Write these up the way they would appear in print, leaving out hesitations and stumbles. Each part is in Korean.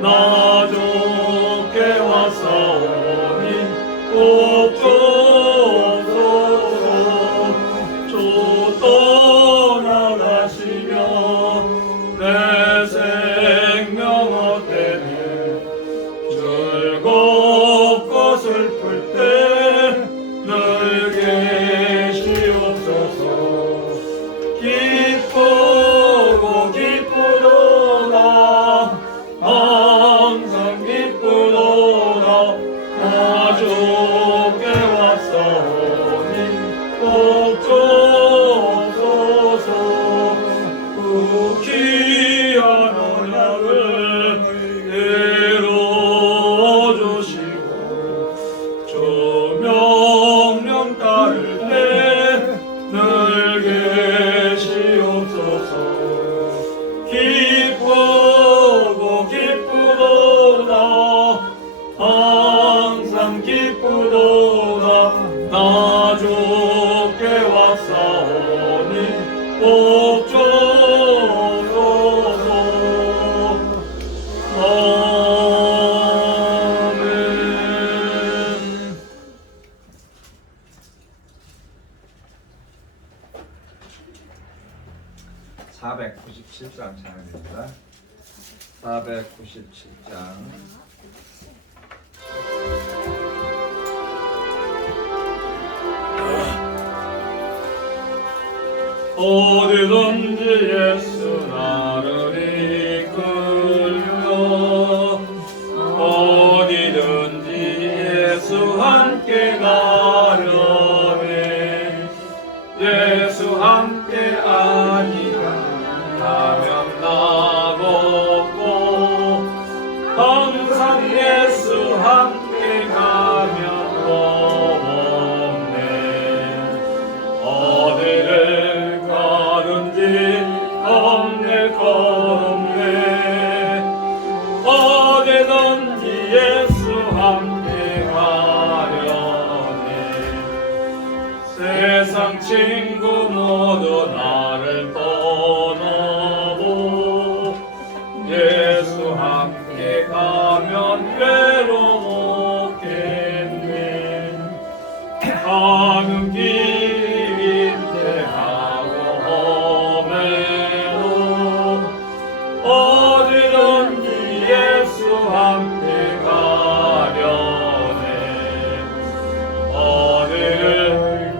나 주께 왔사오니 꼭 주옵소서. 주 떠나가시며 내 생명 헛되네. 즐겁고 슬플 때 늘 계시옵소서. 기쁘고 기쁘도다 항상 기쁘도다 나 주께 왔사오니 꼭 주옵소서. 그 귀한 언약을 이루어 주시고 주 명령 따를 때 늘 계시옵소서. 기쁘고 기쁘도다 항상 기쁘도다 나 주께 왔사오니 꼭 주옵소서. 아멘. 497장 찬양입니다. 497장. 어디든지 예수 나를 이끌려 어디든지 예수 함께 가려네. 예수 함께 아니하면 나 없고 항상 예수 함께 가면 없네. 어디를 가든지 없네 없네. 어디든지 예수 함께 가려네. 세상 친구 모두 나를 떠나고 예수 함께 가면 괴로움 없겠네. 가는 길이 위태하고 험해도 어디든지 예수 함께 가려네. 어디를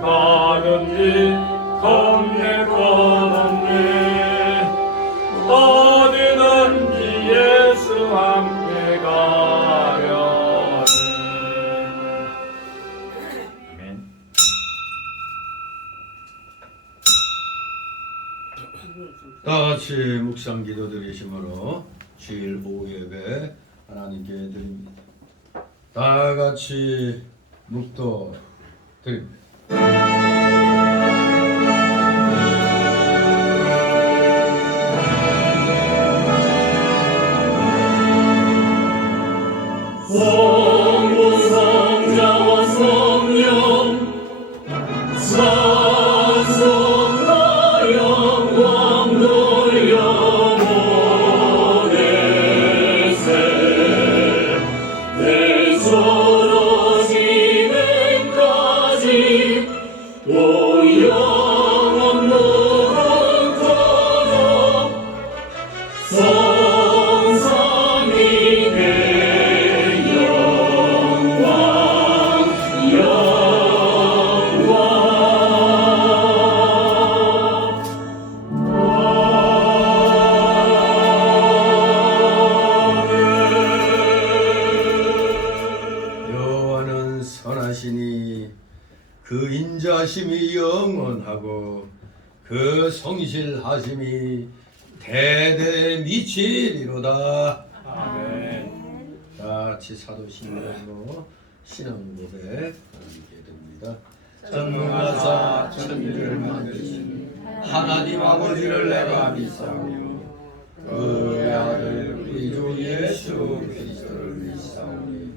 가든지 겁내 겁내. 어디든지 예수 함께 가려네. 아멘. 다 같이 묵상 기도 드리심으로 주일 오후 예배 하나님께 드립니다. 다 같이 묵도 드립니다. 성부 성자와 성령 찬송하 영광 돌려보내세. 내 서로 지금까지 또 영원 무릇하여 성삼이 내 영광 여호와는 선하시니 그 인자심이 영원하고 그 성실하심이 대대 미치리로다. 아멘. 다 같이 사도신경으로 신앙 고백 하나님께 드립니다. 전능하사 천지를 만드신 하나님 아버지를 내가 믿사오며 그의 아들 우리 주 예수 그리스도를 믿사오니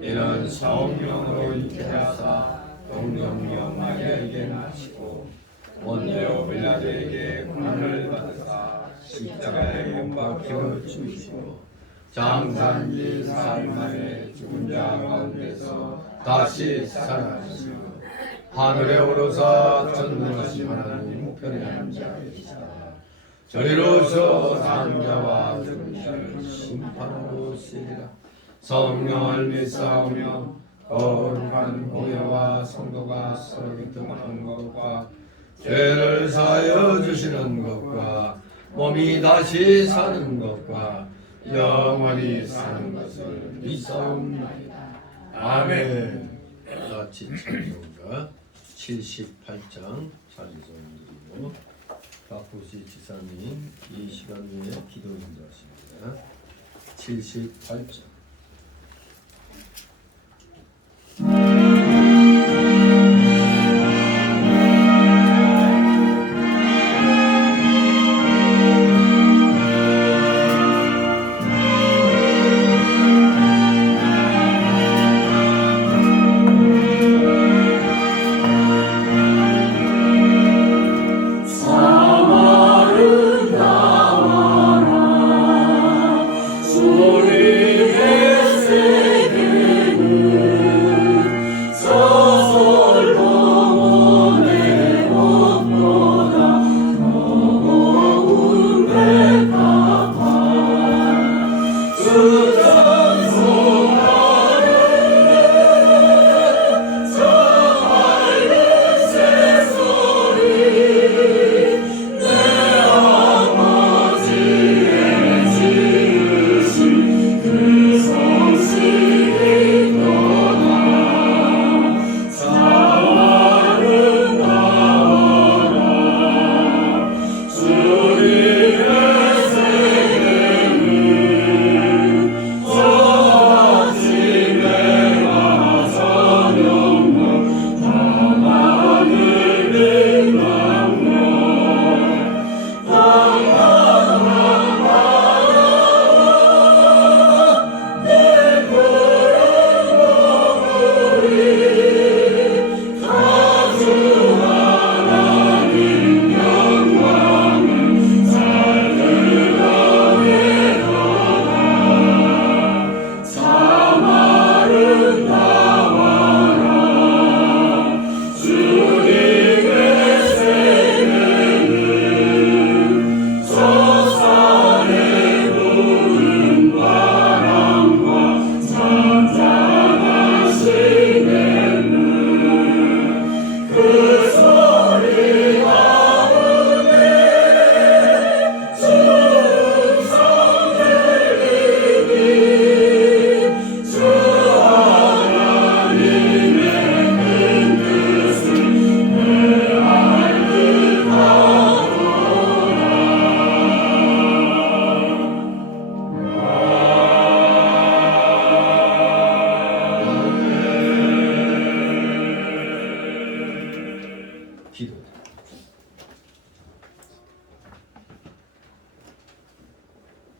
이는 성령으로 잉태하사 동정녀 마리아에게 나시고 본디오 빌라도에게 고난을 받으사 십자가에 못 박혀 죽으시고 장사한지 사흘 만에 죽은 자 가운데서 다시 살아나시고 하늘에 오르사 전능하신 하나님 우편에 앉아계시다. 저리로서 상자와 죽은 자를 심판하러 오시리라. 성령을 믿사오며 거룩한 공예와 성도가 서로 교통하는 것과 죄를 사하여 주시는 것과 몸이 다시 사는 것과 영원히 사는 것을 믿사옵나이다. 아멘. 같이 찬송가 78장 찬송드리고 박구시 지사님 이 시간 후에 기도 인도하십니다. 78장.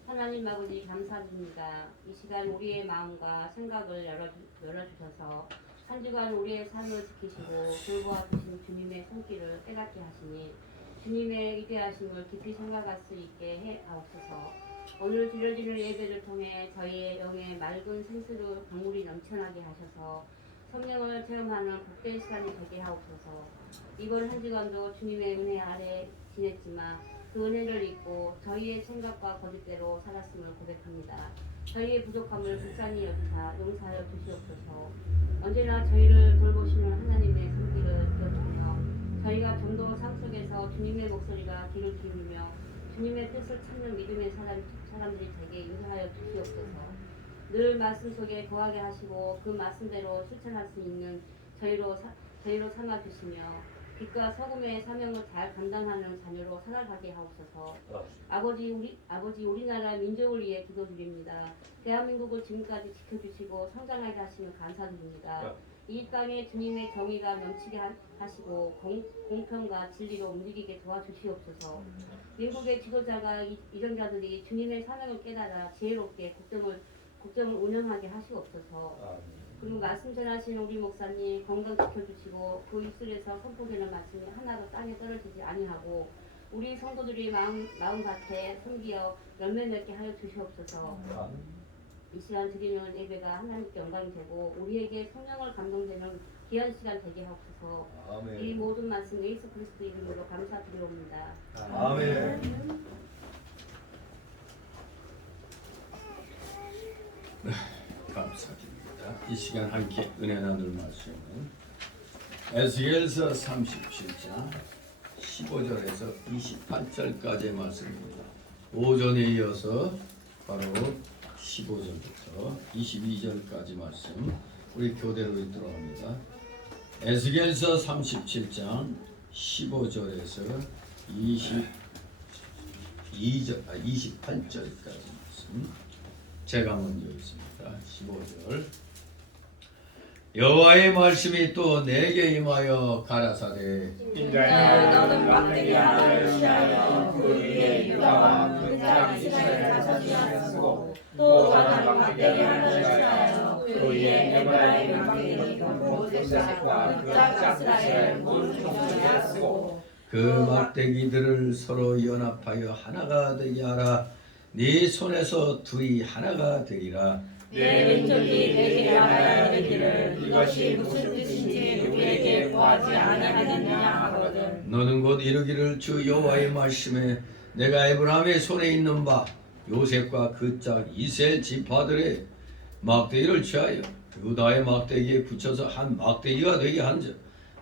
하나님 아버지 감사드립니다. 이 시간 우리의 마음과 생각을 열어주셔서 한 주간 우리의 삶을 지키시고 돌보아 주신 주님의 손길을 빼앗게 하시니 주님의 위대하심을 깊이 생각할 수 있게 해 하옵소서. 오늘 드려지는 예배를 통해 저희의 영의 맑은 생수로 강물이 넘쳐나게 하셔서 성령을 체험하는 복된 시간이 되게 하옵소서. 이번 한 주간도 주님의 은혜 아래 지냈지만 그 은혜를 잊고 저희의 생각과 거짓대로 살았음을 고백합니다. 저희의 부족함을 불쌍히 여기사 용서하여 주시옵소서. 언제나 저희를 돌보시는 하나님의 손길을 기억하며 저희가 좀 더 삶 속에서 주님의 목소리가 귀를 기울이며 주님의 뜻을 찾는 믿음의 사람들이 되게 인도하여 주시옵소서. 늘 말씀 속에 거하게 하시고 그 말씀대로 실천할 수 있는 저희로 삼아주시며 빛과 소금의 사명을 잘 감당하는 자녀로 살아가게 하옵소서. 아버지 우리나라 민족을 위해 기도드립니다. 대한민국을 지금까지 지켜주시고 성장하게 하시며 감사드립니다. 이 땅에 주님의 정의가 넘치게 하시고 공평과 진리로 움직이게 도와주시옵소서. 민국의 지도자가 이정자들이 주님의 사명을 깨달아 지혜롭게 국정을 운영하게 하시옵소서. 그리고 말씀 전하신 우리 목사님 건강 지켜주시고 그 입술에서 선포되는 말씀이 하나도 땅에 떨어지지 아니하고 우리 성도들이 마음밭에 숨기어 열매 맺게 하여 주시옵소서. 시간 드리는 예배가 하나님께 영광이 되고 우리에게 성령을 감동되는 귀한 시간 되게 하옵소서. 이 아멘. 모든 말씀 예수 그리스도 이름으로 감사드리옵니다. 아멘. 감사드립니다. 이 시간 함께 은혜 나눌 말씀은 에스겔서 37장 15절에서 28절까지의 말씀입니다. 오전에 이어서 바로 15절부터 22절까지 말씀 우리 교대로 들어갑니다. 에스겔서 37장 15절에서 28절까지 말씀 제가 먼저 있습니다. 15절 여호와의 말씀이 또 내게 임하여 가라사대 인자야 너는 막대기 하나를 취하여 그 위에 유다와 그 땅 이스라엘 자손이 하였고 또 다른 막대기 하나를 취하여 그 위에 에브라임 막대기 모세셋과 그 땅 이스라엘 모든 종족이 하였고 그 막대기들을 서로 연합하여 하나가 되게 하라. 네 손에서 둘이 하나가 되리라. 내 왼쪽이 내게 하나야 되기를 이것이 무슨 뜻인지 우리에게 구하지 아니하겠느냐 하거든. 너는 곧 이르기를 주 여호와의 말씀에 내가 에브라임의 손에 있는 바 요셉과 그 짝 이스라엘 지파들의 막대기를 취하여 유다의 막대기에 붙여서 한 막대기가 되게 한즉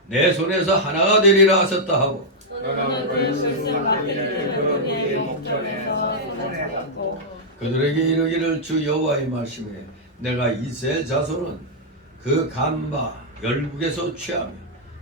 내 손에서 하나가 되리라 하셨다 하고 너는 그 슬픈 막대기를 그 위에 목전에서 손에 잡고 그들에게 이르기를 주 여호와의 말씀에 내가 이스라엘 자손은 그 간마 열국에서 취하며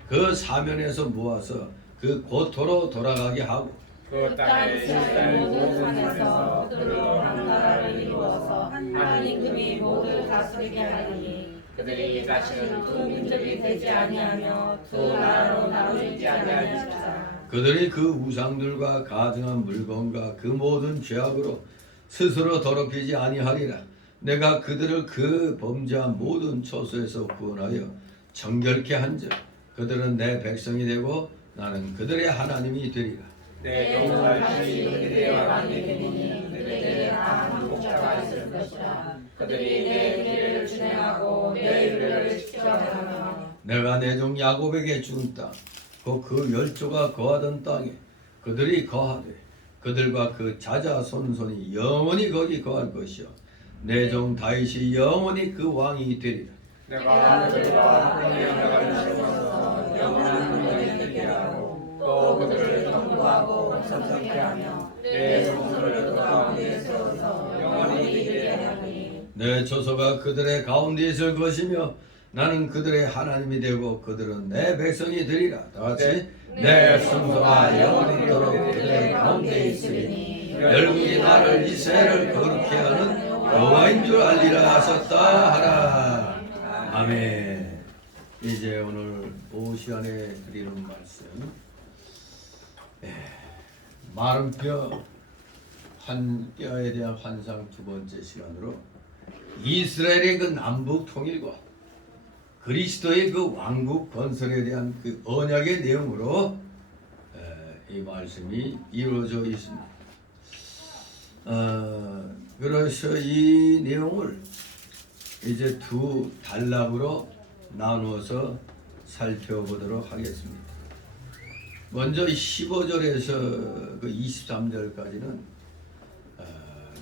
그 사면에서 모아서 그 고토로 돌아가게 하고 그 땅에 이스라엘 모든 산에서 그들로 한 나라를 이루어서 한 임금이 모두 다스리게 하리니 그들이 다시는 두 민족이 되지 아니하며 두 나라로 나누지 아니하리라. 그들이 그 우상들과 가증한 물건과 그 모든 죄악으로 스스로 더럽히지 아니하리라. 내가 그들을 그 범죄한 모든 처소에서 구원하여 정결케 한즉 그들은 내 백성이 되고 나는 그들의 하나님이 되리라. 내 영혼을 다시 그들의 왕이 되니 그들에게 다 한국자가 있을 것이라. 그들이 내 길을 준행하고 내 율례를 지켜가며 내가 내 종 야곱에게 준 땅, 곧 그 열조가 거하던 땅에 그들이 거하되 그들과 그 자자손손이 영원히 거기 거할 것이요 내 종 다윗이 영원히 그 왕이 되리라. 내가 그들과 공의하다가 주셔서 영원한 은혜를 되게 하고 또 그들을 경고하고 선선케 하며 내 성소를 그 가운데 세워서 영원히 이르게 하니 내 조소가 그들의 가운데 있을 것이며 나는 그들의 하나님이 되고 그들은 내 백성이 되리라. 다 같이 내 성소가 영원토록 그들의 가운데 있으리니 열국이 나를 이스라엘을 거룩히 하는 여호와인 줄 알리라 하셨다 하라. 아멘. 이제 오늘 오후 시간에 드리는 말씀 마른 뼈 한 뼈에 대한 환상 두 번째 시간으로 이스라엘의 그 남북 통일과 그리스도의 그 왕국 건설에 대한 그 언약의 내용으로 이 말씀이 이루어져 있습니다. 그래서 이 내용을 이제 두 단락으로 나누어서 살펴보도록 하겠습니다. 먼저 15절에서 그 23절까지는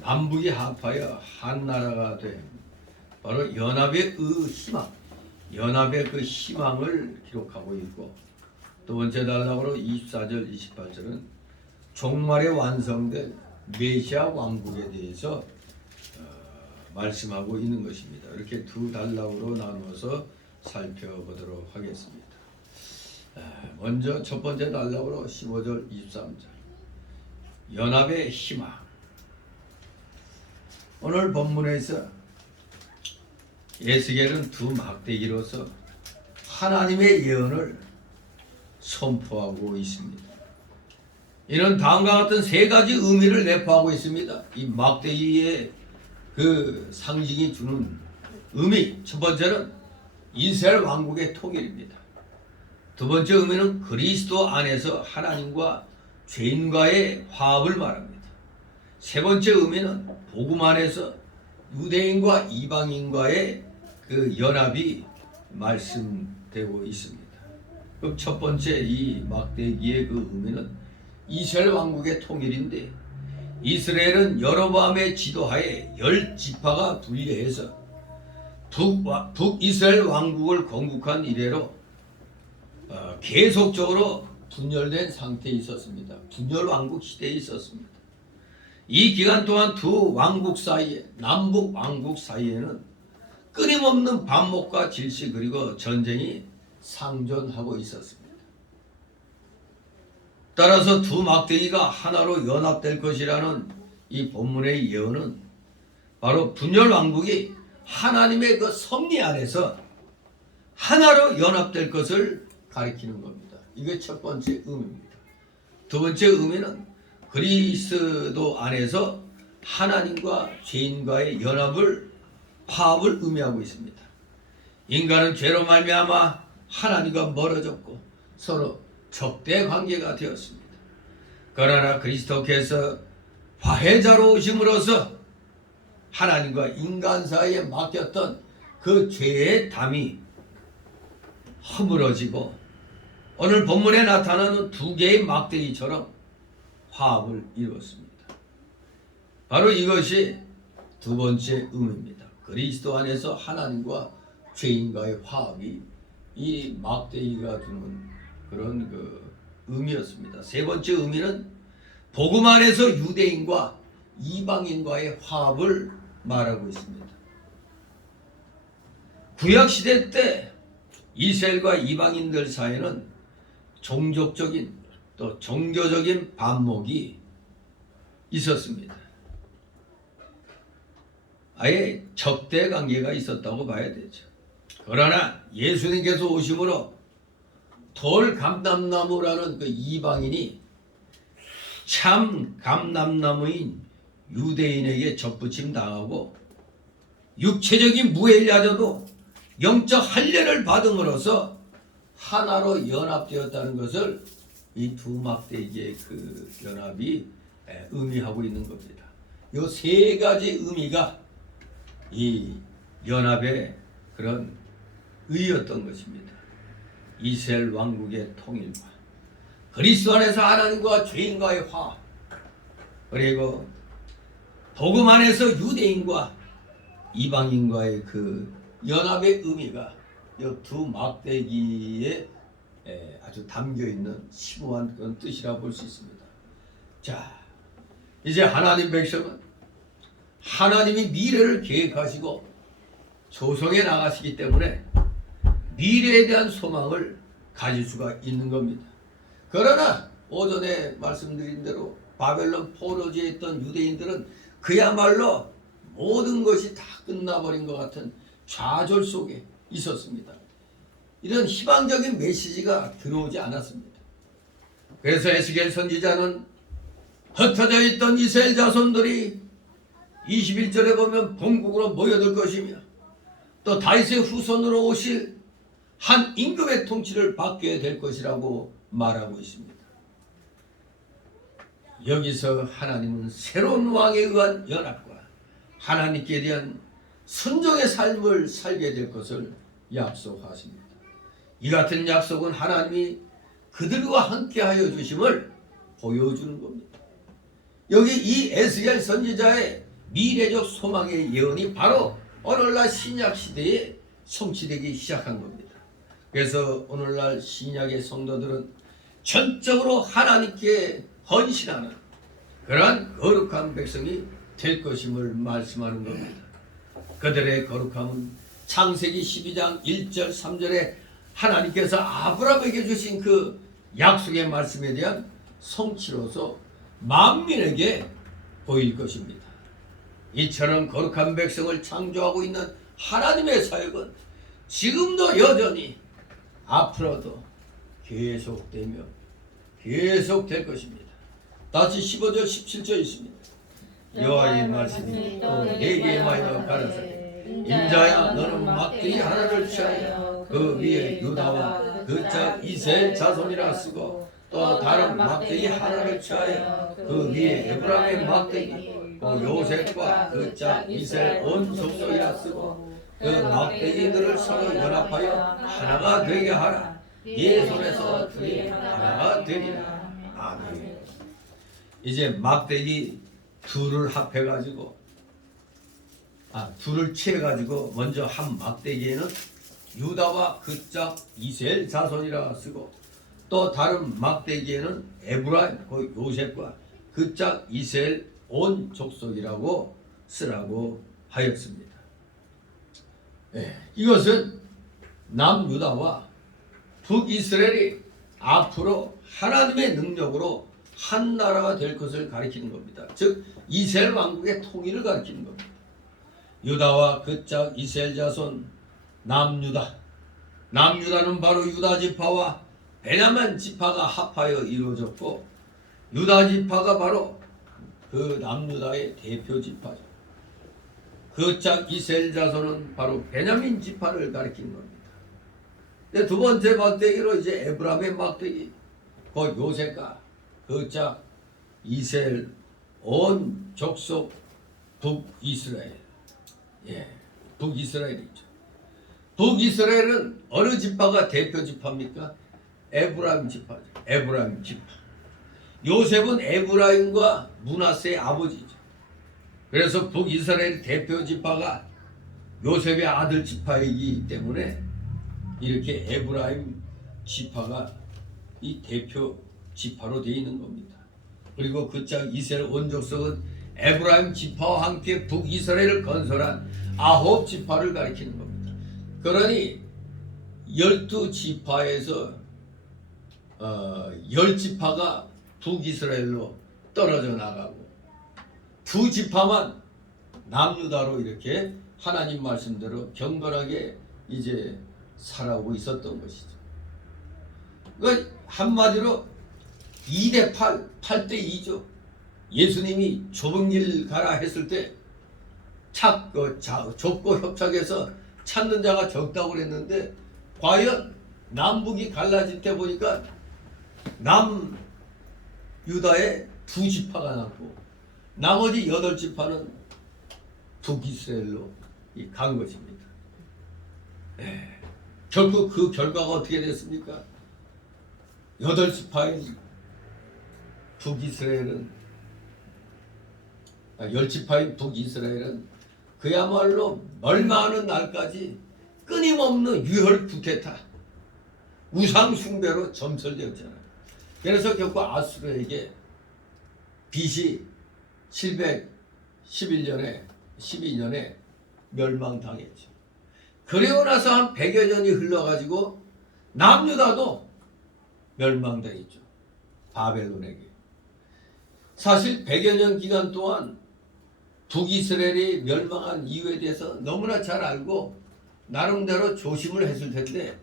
남북이 합하여 한 나라가 된 바로 연합의 희망, 연합의 그 희망을 기록하고 있고, 두 번째 단락으로 24절, 28절은 종말에 완성된 메시아 왕국에 대해서 말씀하고 있는 것입니다. 이렇게 두 단락으로 나누어서 살펴보도록 하겠습니다. 먼저 첫 번째 단락으로 15절, 23절 연합의 희망. 오늘 본문에서 에스겔은 두 막대기로서 하나님의 예언을 선포하고 있습니다. 이는 다음과 같은 세 가지 의미를 내포하고 있습니다. 이 막대기의 그 상징이 주는 의미, 첫 번째는 이스라엘 왕국의 통일입니다. 두 번째 의미는 그리스도 안에서 하나님과 죄인과의 화합을 말합니다. 세 번째 의미는 복음 안에서 유대인과 이방인과의 그 연합이 말씀되고 있습니다. 그럼 첫 번째 이 막대기의 그 의미는 이스라엘 왕국의 통일인데, 이스라엘은 여로보암의 지도하에 10지파가 분리해서 북이스라엘 왕국을 건국한 이래로 계속적으로 분열된 상태에 있었습니다. 분열 왕국 시대에 있었습니다. 이 기간 동안 두 왕국 사이에, 남북 왕국 사이에는 끊임없는 반목과 질시 그리고 전쟁이 상존하고 있었습니다. 따라서 두 막대기가 하나로 연합될 것이라는 이 본문의 예언은 바로 분열 왕국이 하나님의 그 섭리 안에서 하나로 연합될 것을 가리키는 겁니다. 이게 첫 번째 의미입니다. 두 번째 의미는 그리스도 안에서 하나님과 죄인과의 연합을, 화합을 의미하고 있습니다. 인간은 죄로 말미암아 하나님과 멀어졌고 서로 적대 관계가 되었습니다. 그러나 그리스도께서 화해자로 오심으로써 하나님과 인간 사이에 맡겼던 그 죄의 담이 허물어지고 오늘 본문에 나타나는 두 개의 막대기처럼 화합을 이루었습니다. 바로 이것이 두 번째 의미입니다. 그리스도 안에서 하나님과 죄인과의 화합이 이 막대기가 주는 그런 그 의미였습니다. 세 번째 의미는 복음 안에서 유대인과 이방인과의 화합을 말하고 있습니다. 구약 시대 때 이스라엘과 이방인들 사이에는 종족적인 또 종교적인 반목이 있었습니다. 아예 적대 관계가 있었다고 봐야 되죠. 그러나 예수님께서 오심으로 돌 감람나무라는 그 이방인이 참 감람나무인 유대인에게 접붙임 당하고 육체적인 무엘야저도 영적 할례를 받음으로써 하나로 연합되었다는 것을 이 두 막대기의 그 연합이 의미하고 있는 겁니다. 이 세 가지 의미가 이 연합의 그런 의였던 것입니다. 이스라엘 왕국의 통일과 그리스도 안에서 하나님과 죄인과의 화합, 그리고 복음 안에서 유대인과 이방인과의 그 연합의 의미가 이 두 막대기에 아주 담겨있는 심오한 그런 뜻이라고 볼 수 있습니다. 자, 이제 하나님 백성은 하나님이 미래를 계획하시고 조성해 나가시기 때문에 미래에 대한 소망을 가질 수가 있는 겁니다. 그러나 오전에 말씀드린 대로 바벨론 포로지에 있던 유대인들은 그야말로 모든 것이 다 끝나버린 것 같은 좌절 속에 있었습니다. 이런 희망적인 메시지가 들어오지 않았습니다. 그래서 에스겔 선지자는 흩어져 있던 이스라엘 자손들이 21절에 보면 본국으로 모여들 것이며 또 다윗의 후손으로 오실 한 임금의 통치를 받게 될 것이라고 말하고 있습니다. 여기서 하나님은 새로운 왕에 의한 연합과 하나님께 대한 순종의 삶을 살게 될 것을 약속하십니다. 이 같은 약속은 하나님이 그들과 함께하여 주심을 보여주는 겁니다. 여기 이 에스겔 선지자의 미래적 소망의 예언이 바로 오늘날 신약 시대에 성취되기 시작한 겁니다. 그래서 오늘날 신약의 성도들은 전적으로 하나님께 헌신하는 그러한 거룩한 백성이 될 것임을 말씀하는 겁니다. 그들의 거룩함은 창세기 12장 1절 3절에 하나님께서 아브라함에게 주신 그 약속의 말씀에 대한 성취로서 만민에게 보일 것입니다. 이처럼 거룩한 백성을 창조하고 있는 하나님의 사역은 지금도 여전히 앞으로도 계속되며 계속될 것입니다. 다시 15절 17절 있습니다. 여호와의 말씀이 또 내게 임하여 가라사대 인자야 너는 막대기 하나를 취하여 그 위에 유다와 그자 이스라엘 자손이라 쓰고 또 다른 막대기 하나를 취하여 그 위에 에브라임의 막대기 요셉과 그 짝 이스라엘 온 족속이라 쓰고 그 막대기들을 서로 연합하여 하나가 되게 하라. 예 손에서 둘이 하나가 되리라. 아멘. 이제 막대기 둘을 합해가지고 둘을 취해가지고 먼저 한 막대기에는 유다와 그 짝 이스라엘 자손이라 쓰고 또 다른 막대기에는 에브라임 그 요셉과 그 짝 이스라엘 온 족속이라고 쓰라고 하였습니다. 이것은 남유다와 북이스라엘이 앞으로 하나님의 능력으로 한 나라가 될 것을 가리키는 겁니다. 즉 이스라엘 왕국의 통일을 가리키는 겁니다. 유다와 그 짝 이스라엘 자손 남유다. 남유다는 바로 유다 지파와 베냐민 지파가 합하여 이루어졌고 유다 지파가 바로 그 남유다의 대표 지파죠. 그 짝 이스라엘 자손은 바로 베냐민 지파를 가리키는 겁니다. 두 번째 막대기로 이제 에브라임의 막대기, 그 요셉과 그 짝 이스라엘 온 족속 북이스라엘, 북이스라엘이죠. 북이스라엘은 어느 지파가 대표 지파입니까? 에브라임 지파죠. 에브라임 지파. 요셉은 에브라임과 므낫세의 아버지죠. 그래서 북이스라엘 대표 지파가 요셉의 아들 지파이기 때문에 이렇게 에브라임 지파가 이 대표 지파로 되어 있는 겁니다. 그리고 그 짝 이스라엘 온 족속은 에브라임 지파와 함께 북이스라엘을 건설한 아홉 지파를 가리키는 겁니다. 그러니 12지파에서 10지파가 북이스라엘로 떨어져 나가고 두 지파만 남유다로 이렇게 하나님 말씀대로 경건하게 이제 살아오고 있었던 것이죠. 그러니까 한마디로 2대8, 8대2죠. 예수님이 좁은 길 가라 했을 때 좁고 협착해서 찾는 자가 적다고 그랬는데 과연 남북이 갈라질 때 보니까 남유다에 두 지파가 남고 나머지 8지파는 북이스라엘로 간 것입니다. 결국 그 결과가 어떻게 됐습니까? 8지파인 북이스라엘은 10지파인 북이스라엘은 그야말로 멸망하는 날까지 끊임없는 유혈 쿠데타, 우상 숭배로 점철되었잖아요. 그래서 결국 아수르에게 BC 711년에 12년에 멸망당했죠. 그리고 나서 한 100여 년이 흘러가지고 남유다도 멸망당했죠. 바벨론에게. 사실 100여 년 기간 동안 북이스라엘이 멸망한 이유에 대해서 너무나 잘 알고 나름대로 조심을 했을 텐데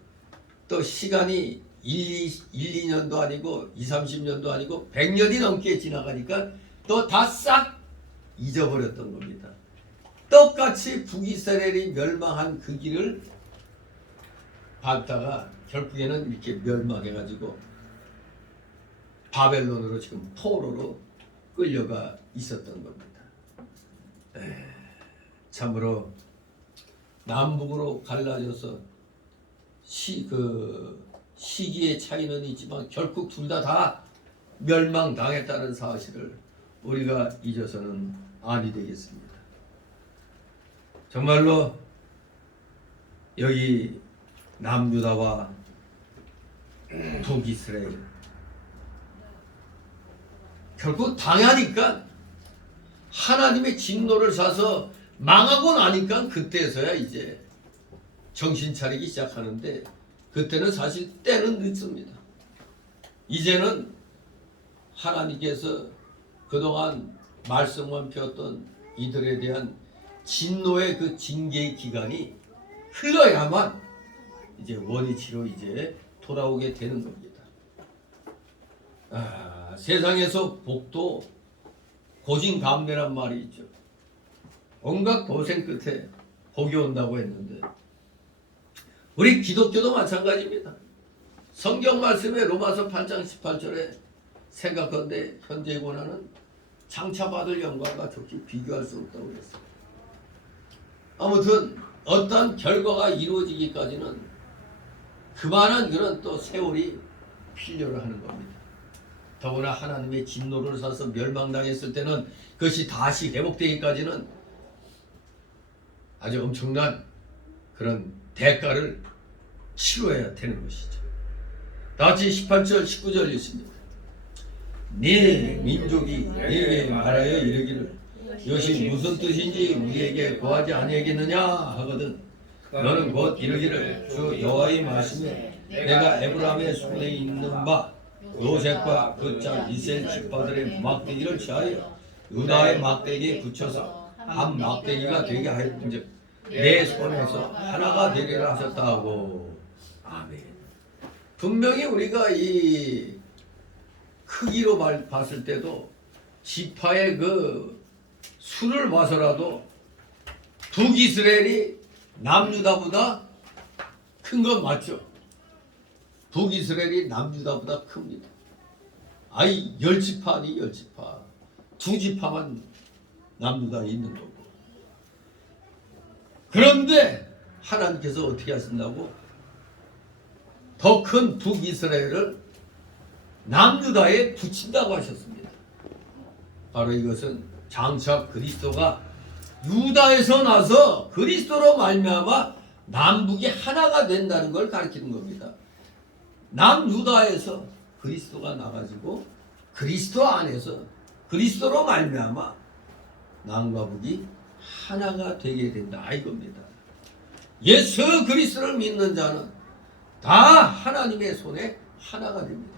또 시간이 1-2년도 아니고 20-30년도 아니고 100년이 넘게 지나가니까 또 다 싹 잊어버렸던 겁니다. 똑같이 북이스라엘이 멸망한 그 길을 밟다가 결국에는 이렇게 멸망해가지고 바벨론으로 지금 포로로 끌려가 있었던 겁니다. 참으로 남북으로 갈라져서 시기의 차이는 있지만 결국 둘 다 멸망당했다는 사실을 우리가 잊어서는 아니 되겠습니다. 정말로 여기 남유다와 북이스라엘 결국 당하니까 하나님의 진노를 사서 망하고 나니까 그때서야 이제 정신 차리기 시작하는데 그때는 사실 때는 늦습니다. 이제는 하나님께서 그동안 말씀만 펴었던 이들에 대한 진노의 그 징계의 기간이 흘러야만 이제 원위치로 이제 돌아오게 되는 겁니다. 세상에서 복도 고진감래란 말이 있죠. 온갖 고생 끝에 복이 온다고 했는데 우리 기독교도 마찬가지입니다. 성경 말씀에 로마서 8장 18절에 생각건대 현재의 고난은 장차 받을 영광과 좋게 비교할 수 없다고 그랬어요. 아무튼 어떤 결과가 이루어지기까지는 그만한 그런 또 세월이 필요로 하는 겁니다. 더구나 하나님의 진노를 사서 멸망당했을 때는 그것이 다시 회복되기까지는 아주 엄청난 그런 대가를 치러야 되는 것이죠. 다같이 18절 19절 있습니다. 네 민족이 네게 말하여 이르기를 이것이 무슨 뜻인지 우리에게 고하지 아니하겠느냐 하거든 너는 곧 이르기를 주 여호와의 말씀에 내가 에브라임의 손에 있는 바 요셉과 그 짝 이스라엘 지파들의 막대기를 취하여 유다의 막대기에 붙여서 한 막대기가 되게 하였은즉 내 손에서 하나가 되리라 하셨다고. 아멘. 분명히 우리가 이 크기로 봤을 때도 지파의 그 수를 봐서라도 북이스라엘이 남유다보다 큰 건 맞죠? 북이스라엘이 남유다보다 큽니다. 아이 10지파니 10지파 2지파만 남유다에 있는 거고. 그런데 하나님께서 어떻게 하신다고? 더 큰 북이스라엘을 남유다에 붙인다고 하셨습니다. 바로 이것은 장차 그리스도가 유다에서 나서 그리스도로 말미암아 남북이 하나가 된다는 걸 가리키는 겁니다. 남유다에서 그리스도가 나가지고 그리스도 안에서 그리스도로 말미암아 남과 북이 하나가 되게 된다 이겁니다. 예수 그리스도를 믿는 자는 다 하나님의 손에 하나가 됩니다.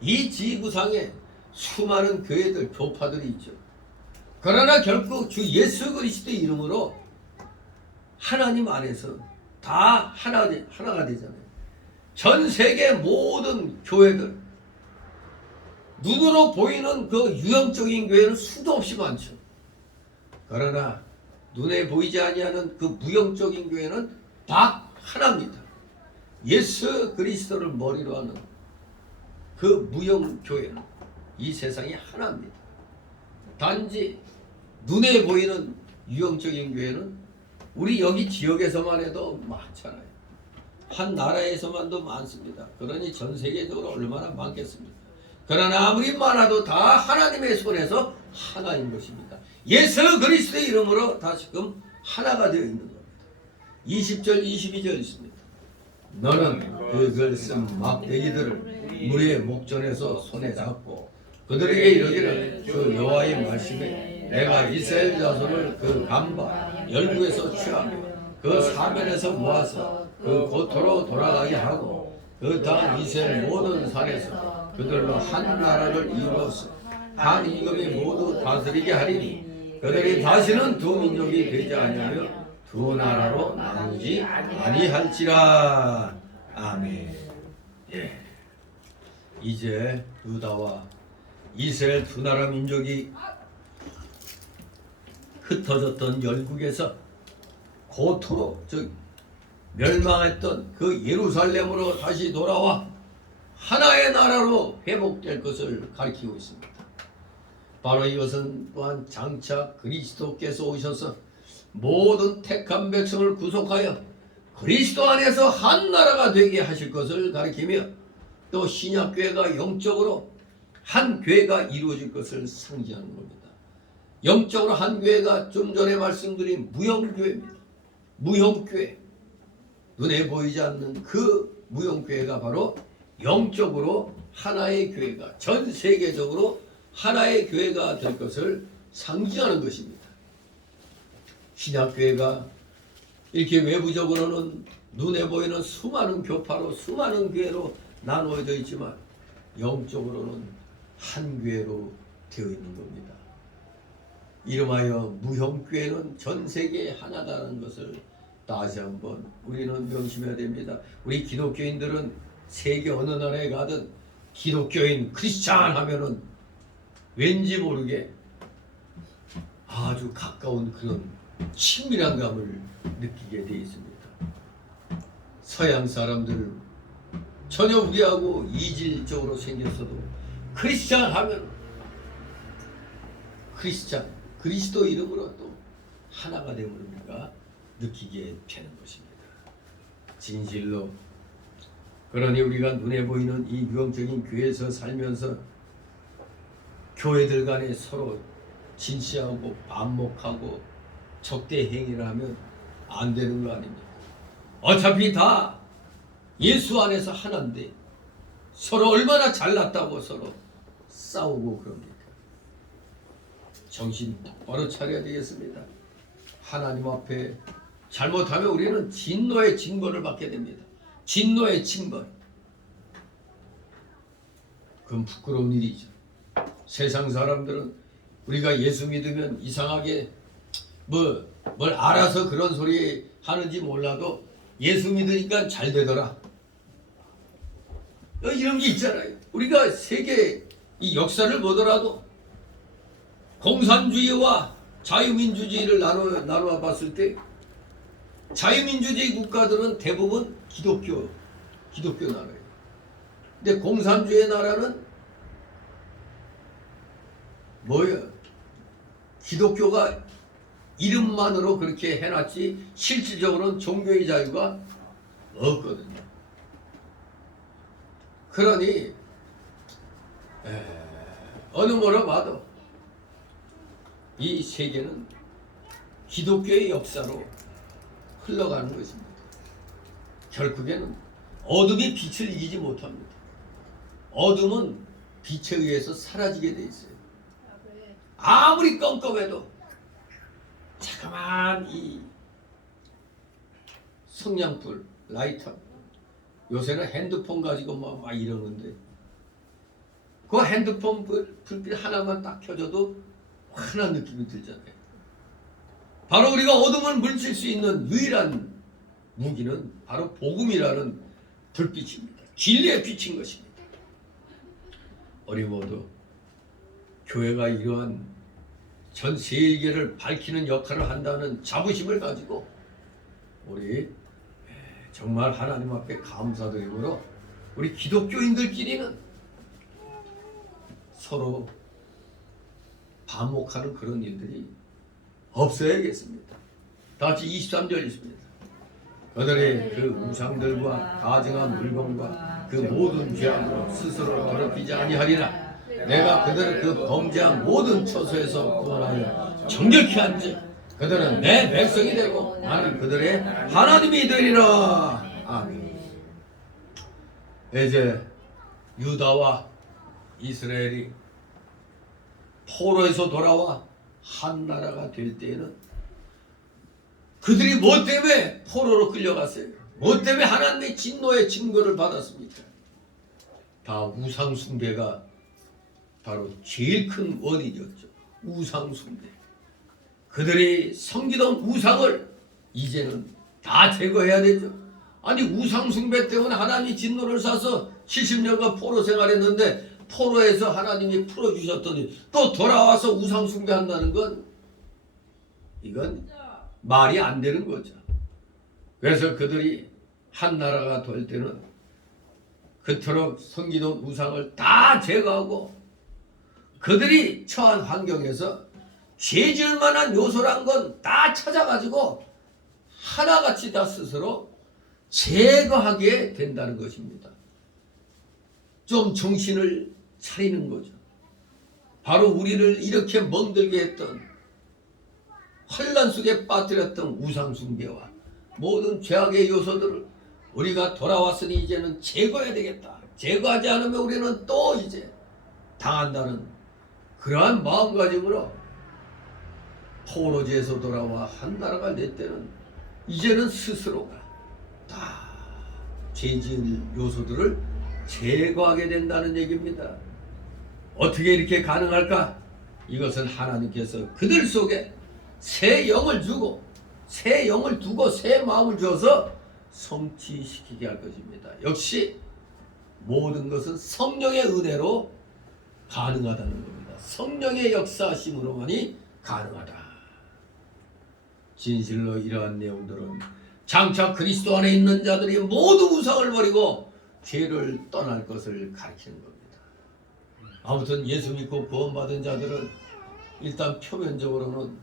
이 지구상에 수많은 교회들, 교파들이 있죠. 그러나 결국 주 예수 그리스도의 이름으로 하나님 안에서 다 하나가 되잖아요. 전 세계 모든 교회들, 눈으로 보이는 그 유형적인 교회는 수도 없이 많죠. 그러나 눈에 보이지 아니하는 그 무형적인 교회는 다 하나입니다. 예수 그리스도를 머리로 하는 그 무형 교회는 이 세상이 하나입니다. 단지 눈에 보이는 유형적인 교회는 우리 여기 지역에서만 해도 많잖아요. 한 나라에서만도 많습니다. 그러니 전 세계적으로 얼마나 많겠습니까? 그러나 아무리 많아도 다 하나님의 손에서 하나인 것입니다. 예수 그리스도의 이름으로 다시금 하나가 되어 있는 겁니다. 20절 22절 있습니다. 너는 그걸 쓴 막대기들을 물의 목전에서 손에 잡고 그들에게 이르기를 그 여호와의 말씀에 내가 이스라엘 자손을 그 강과 열국에서 취하며 그 사면에서 모아서 그 고토로 돌아가게 하고 그 땅 이스라엘 모든 산에서 그들로 한 나라를 이루어서 한 임금이 모두 다스리게 하리니 그들이 다시는 두 민족이 되지 아니하며 두 나라로 나누지 아니할지라. 아멘. 예. 이제 유다와 이스라엘 두 나라 민족이 흩어졌던 열국에서 고토로 즉 멸망했던 그 예루살렘으로 다시 돌아와 하나의 나라로 회복될 것을 가리키고 있습니다. 바로 이것은 또한 장차 그리스도께서 오셔서 모든 택한 백성을 구속하여 그리스도 안에서 한 나라가 되게 하실 것을 가리키며 또 신약교회가 영적으로 한 교회가 이루어질 것을 상징하는 겁니다. 영적으로 한 교회가 좀 전에 말씀드린 무형교회입니다. 무형교회. 눈에 보이지 않는 그 무형교회가 바로 영적으로 하나의 교회가 전 세계적으로 하나의 교회가 될 것을 상징하는 것입니다. 신약교회가 이렇게 외부적으로는 눈에 보이는 수많은 교파로 수많은 교회로 나누어져 있지만 영적으로는 한 교회로 되어 있는 겁니다. 이름하여 무형교회는 전 세계에 하나다는 것을 다시 한번 우리는 명심해야 됩니다. 우리 기독교인들은 세계 어느 나라에 가든 기독교인 크리스찬 하면은 왠지 모르게 아주 가까운 그런 친밀한 감을 느끼게 되어 있습니다. 서양 사람들 전혀 우리하고 이질적으로 생겼어도 크리스찬 하면 크리스찬, 그리스도 이름으로 또 하나가 됨을 우리가 느끼게 되는 것입니다. 진실로 그러니 우리가 눈에 보이는 이 유형적인 교회에서 살면서 교회들 간에 서로 진시하고 반목하고 적대 행위를 하면 안 되는 거 아닙니까? 어차피 다 예수 안에서 하나인데 서로 얼마나 잘났다고 서로 싸우고 그럽니까? 정신 똑바로 차려야 되겠습니다. 하나님 앞에 잘못하면 우리는 진노의 징벌을 받게 됩니다. 진노의 징벌. 그건 부끄러운 일이죠. 세상 사람들은 우리가 예수 믿으면 이상하게 뭘 알아서 그런 소리 하는지 몰라도 예수 믿으니까 잘 되더라. 이런 게 있잖아요. 우리가 세계 이 역사를 보더라도 공산주의와 자유민주주의를 나누어 봤을 때 자유민주주의 국가들은 대부분 기독교 나라예요. 근데 공산주의 나라는 뭐예요? 기독교가 이름만으로 그렇게 해놨지 실질적으로는 종교의 자유가 없거든요. 그러니 어느 뭐로 봐도 이 세계는 기독교의 역사로 흘러가는 것입니다. 결국에는 어둠이 빛을 이기지 못합니다. 어둠은 빛에 의해서 사라지게 돼 있어요. 아무리 껌껌해도 자그마한 이 성냥불, 라이터, 요새는 핸드폰 가지고 막 이러는데 그 핸드폰 불빛 하나만 딱 켜줘도 환한 느낌이 들잖아요. 바로 우리가 어둠을 물칠 수 있는 유일한 무기는 바로 복음이라는 불빛입니다. 진리의 빛인 것입니다. 우리 모두 교회가 이러한 전 세계를 밝히는 역할을 한다는 자부심을 가지고 우리 정말 하나님 앞에 감사드리므로 우리 기독교인들끼리는 서로 반목하는 그런 일들이 없어야겠습니다. 다 같이 23절 있습니다. 그들의 그 우상들과 가증한 물건과 그 모든 죄악으로 스스로 더럽히지 아니하리라. 내가 그들을 그 범죄한 모든 처소에서 구원하여 정결케 한즉 그들은 내 백성이 되고 나는 그들의 하나님이 되리라. 아멘. 이제 유다와 이스라엘이 포로에서 돌아와 한 나라가 될 때에는 그들이 뭐 때문에 포로로 끌려갔어요? 뭐 때문에 하나님의 진노의 징벌을 받았습니까? 다 우상 숭배가 바로 제일 큰 원인이었죠. 우상 숭배. 그들이 섬기던 우상을 이제는 다 제거해야 되죠. 아니 우상 숭배 때문에 하나님이 진노를 쏴서 70년간 포로 생활했는데 포로에서 하나님이 풀어주셨더니 또 돌아와서 우상 숭배한다는 건 이건 말이 안 되는 거죠. 그래서 그들이 한 나라가 될 때는 그토록 섬기던 우상을 다 제거하고 그들이 처한 환경에서 죄 지을 만한 요소란 건 다 찾아가지고 하나같이 다 스스로 제거하게 된다는 것입니다. 좀 정신을 차리는 거죠. 바로 우리를 이렇게 멍들게 했던 환란 속에 빠뜨렸던 우상 숭배와 모든 죄악의 요소들을 우리가 돌아왔으니 이제는 제거해야 되겠다. 제거하지 않으면 우리는 또 이제 당한다는 그러한 마음가짐으로 포로지에서 돌아와 한 나라가 될 때는 이제는 스스로가 다 죄지을 요소들을 제거하게 된다는 얘기입니다. 어떻게 이렇게 가능할까? 이것은 하나님께서 그들 속에 새 영을 주고 새 영을 두고 새 마음을 줘서 성취시키게 할 것입니다. 역시 모든 것은 성령의 은혜로 가능하다는 겁니다. 성령의 역사하심으로만이 가능하다. 진실로 이러한 내용들은 장차 그리스도 안에 있는 자들이 모두 우상을 버리고 죄를 떠날 것을 가르치는 겁니다. 아무튼 예수 믿고 구원받은 자들은 일단 표면적으로는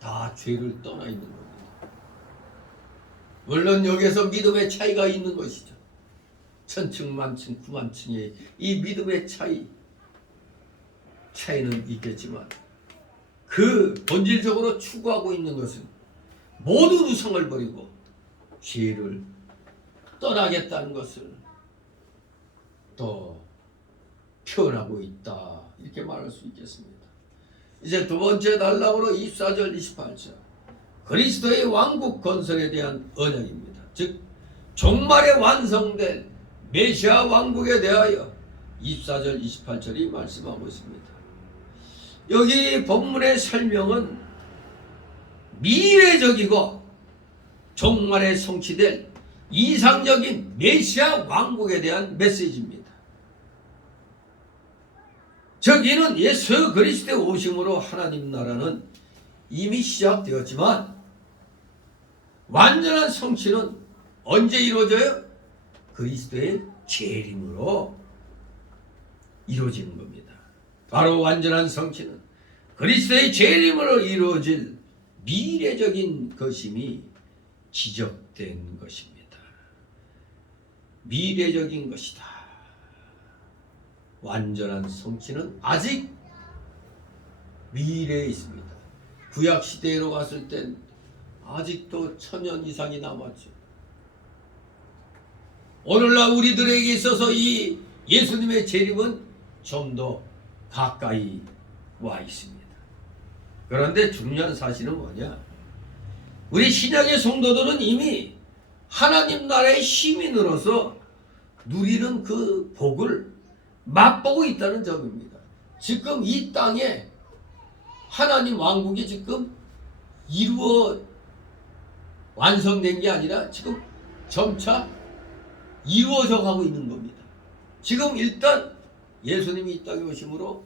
다 죄를 떠나 있는 겁니다. 물론 여기서 믿음의 차이가 있는 것이죠. 천층 만층 구만층의 이 믿음의 차이는 있겠지만 그 본질적으로 추구하고 있는 것은 모든 우상을 버리고 죄를 떠나겠다는 것을 또 표현하고 있다, 이렇게 말할 수 있겠습니다. 이제 두 번째 단락으로 24절 28절 그리스도의 왕국 건설에 대한 언약입니다. 즉 종말에 완성된 메시아 왕국에 대하여 24절 28절이 말씀하고 있습니다. 여기 본문의 설명은 미래적이고 종말에 성취될 이상적인 메시아 왕국에 대한 메시지입니다. 즉 이는 예수 그리스도의 오심으로 하나님 나라는 이미 시작되었지만 완전한 성취는 언제 이루어져요? 그리스도의 재림으로 이루어지는 겁니다. 바로 완전한 성취는 그리스도의 재림으로 이루어질 미래적인 것임이 지적된 것입니다. 미래적인 것이다. 완전한 성취는 아직 미래에 있습니다. 구약 시대로 갔을 땐 아직도 1000년 이상이 남았죠. 오늘날 우리들에게 있어서 이 예수님의 재림은 좀 더 가까이 와 있습니다. 그런데 중요한 사실은 뭐냐? 우리 신약의 성도들은 이미 하나님 나라의 시민으로서 누리는 그 복을 맛보고 있다는 점입니다. 지금 이 땅에 하나님 왕국이 지금 이루어 완성된 게 아니라 지금 점차 이루어져 가고 있는 겁니다. 지금 일단 예수님이 이 땅에 오심으로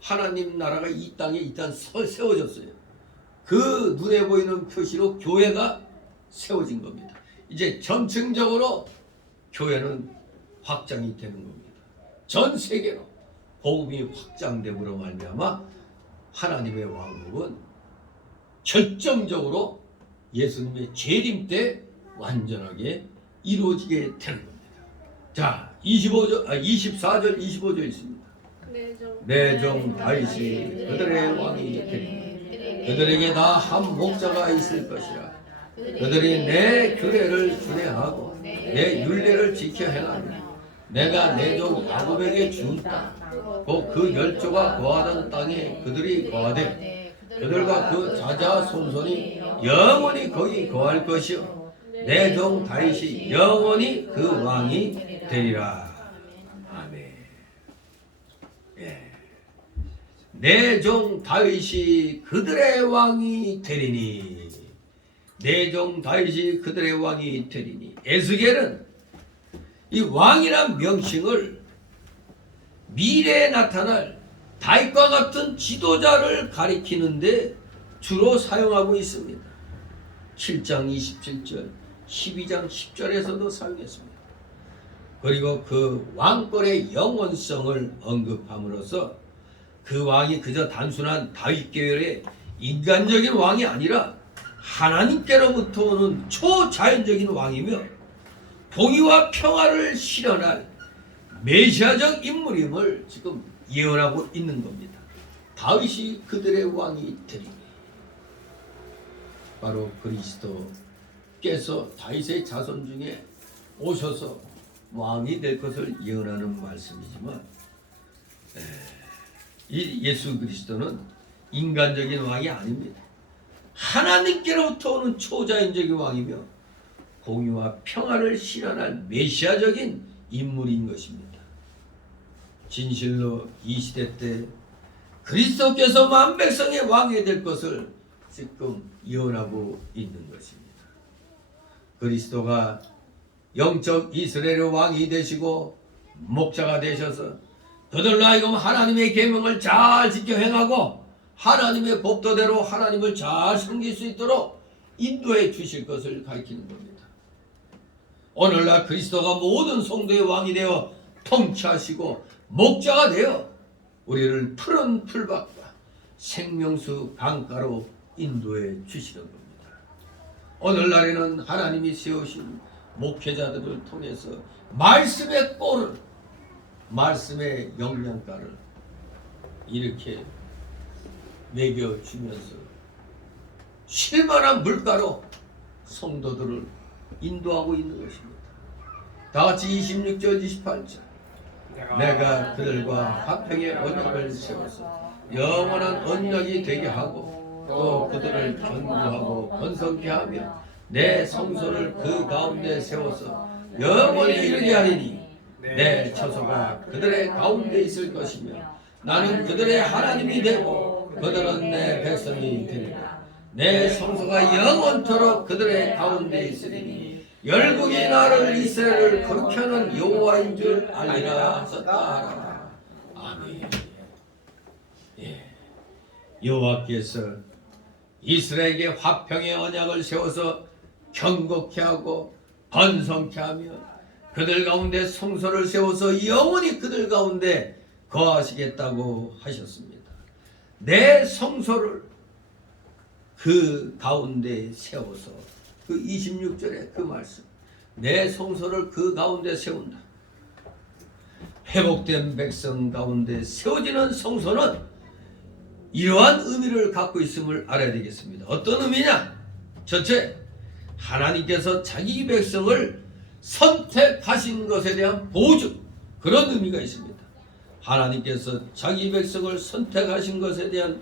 하나님 나라가 이 땅에 일단 세워졌어요. 그 눈에 보이는 표시로 교회가 세워진 겁니다. 이제 전층적으로 교회는 확장이 되는 겁니다. 전 세계로 복음이 확장됨으로 말미암아 하나님의 왕국은 결정적으로 예수님의 재림 때 완전하게 이루어지게 되는 겁니다. 자, 24절 25절 있습니다. 내 종 다윗이 그들의 왕이 되리니 그들에게 다 한 목자가 있을 것이라. 그들이 내 규례를 준행하고 내 율례를 지켜 행하며 내가 내 종 야곱에게 준 땅 곧 그 열조가 거하던 땅에 그들이 거하되 그들과 그 자자 손손이 영원히 거기 거할 것이요 내 종 다윗이 영원히 그 왕이 되리라. 아멘. 예. 내 종 다윗이 그들의 왕이 되리니 내 종 다윗이 그들의 왕이 되리니. 에스겔은 이 왕이란 명칭을 미래에 나타날 다윗과 같은 지도자를 가리키는데 주로 사용하고 있습니다. 7장 27절, 12장 10절에서도 사용했습니다. 그리고 그 왕권의 영원성을 언급함으로써 그 왕이 그저 단순한 다윗 계열의 인간적인 왕이 아니라 하나님께로부터 오는 초자연적인 왕이며 공의와 평화를 실현할 메시아적 인물임을 지금 예언하고 있는 겁니다. 다윗이 그들의 왕이 되리니 바로 그리스도께서 다윗의 자손 중에 오셔서 왕이 될 것을 예언하는 말씀이지만 이 예수 그리스도는 인간적인 왕이 아닙니다. 하나님께로부터 오는 초자연적인 왕이며 공의와 평화를 실현할 메시아적인 인물인 것입니다. 진실로 이 시대 때 그리스도께서 만백성의 왕이 될 것을 지금 예언하고 있는 것입니다. 그리스도가 영적 이스라엘의 왕이 되시고 목자가 되셔서 그들로 하여금 하나님의 계명을 잘 지켜 행하고 하나님의 법도대로 하나님을 잘 섬길 수 있도록 인도해 주실 것을 가리키는 겁니다. 오늘날 그리스도가 모든 성도의 왕이 되어 통치하시고 목자가 되어 우리를 푸른 풀밭과 생명수 강가로 인도해 주시는 겁니다. 오늘날에는 하나님이 세우신 목회자들을 통해서 말씀의 꼴을, 말씀의 영양가를 이렇게 먹여주면서 쉴만한 물가로 성도들을 인도하고 있는 것입니다. 다같이 26절 28절 내가 그들과 화평의 언약을 세워서 영원한 언약이 되게 하고 또 그들을 견고하고 번성케 하며 내 성소를 그 가운데 세워서 영원히 이르게 하리니 내 처소가 그들의 가운데 있을 것이며 나는 그들의 하나님이 되고 그들은 내 백성이 되리라. 내 성소가 영원토록 그들의 가운데 있으리니 열국이 나를 이스라엘을 거룩히 하는 여호와인 줄 알리라 하셨다. 아멘. 예. 여호와께서 이스라엘에게 화평의 언약을 세워서 견고케 하고 번성케 하며 그들 가운데 성소를 세워서 영원히 그들 가운데 거하시겠다고 하셨습니다. 내 성소를 그 가운데 세워서 그 26절의 그 말씀 내 성소를 그 가운데 세운다. 회복된 백성 가운데 세워지는 성소는 이러한 의미를 갖고 있음을 알아야 되겠습니다. 어떤 의미냐? 첫째, 하나님께서 자기 백성을 선택하신 것에 대한 보증, 그런 의미가 있습니다. 하나님께서 자기 백성을 선택하신 것에 대한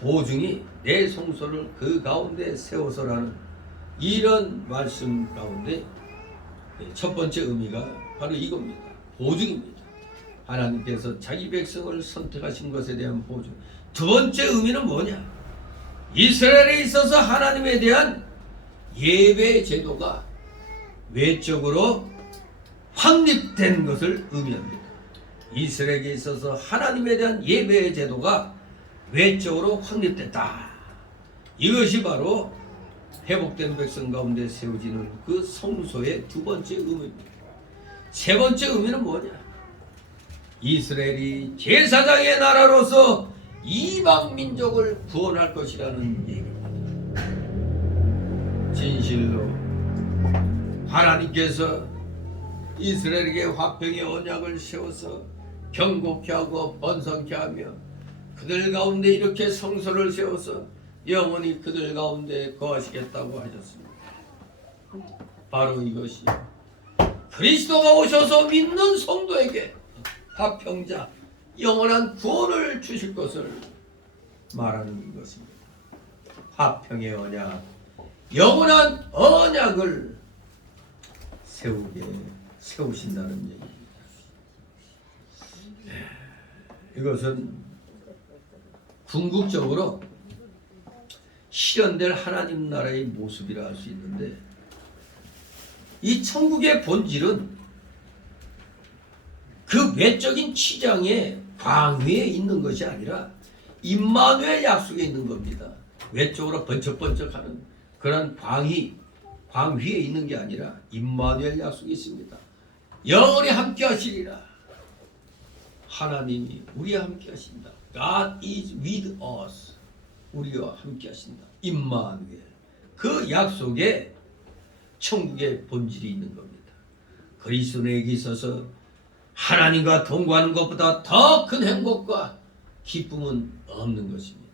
보증이 내 성소를 그 가운데 세워서라는 이런 말씀 가운데 첫 번째 의미가 바로 이겁니다. 보증입니다. 하나님께서 자기 백성을 선택하신 것에 대한 보증. 두 번째 의미는 뭐냐? 이스라엘에 있어서 하나님에 대한 예배 제도가 외적으로 확립된 것을 의미합니다. 이스라엘에 있어서 하나님에 대한 예배 제도가 외적으로 확립됐다. 이것이 바로 회복된 백성 가운데 세워지는 그 성소의 두 번째 의미입니다. 세 번째 의미는 뭐냐? 이스라엘이 제사장의 나라로서 이방 민족을 구원할 것이라는 얘기입니다. 진실로 하나님께서 이스라엘에게 화평의 언약을 세워서 견고케 하고 번성케 하며 그들 가운데 이렇게 성소를 세워서 영원히 그들 가운데 거하시겠다고 하셨습니다. 바로 이것이 그리스도가 오셔서 믿는 성도에게 화평자 영원한 구원을 주실 것을 말하는 것입니다. 화평의 언약, 영원한 언약을 세우신다는 얘기입니다. 이것은 궁극적으로 실현될 하나님 나라의 모습이라 할 수 있는데, 이 천국의 본질은 그 외적인 치장의 광위에 있는 것이 아니라 임마누엘 약속에 있는 겁니다. 외적으로 번쩍번쩍하는 그런 광위에 있는 게 아니라 임마누엘 약속이 있습니다. 영원히 함께 하시리라. 하나님이 우리와 함께 하신다. God is with us. 우리와 함께 하신다. 임마누엘. 그 약속에 천국의 본질이 있는 겁니다. 그리스도에게 있어서 하나님과 동거하는 것보다 더 큰 행복과 기쁨은 없는 것입니다.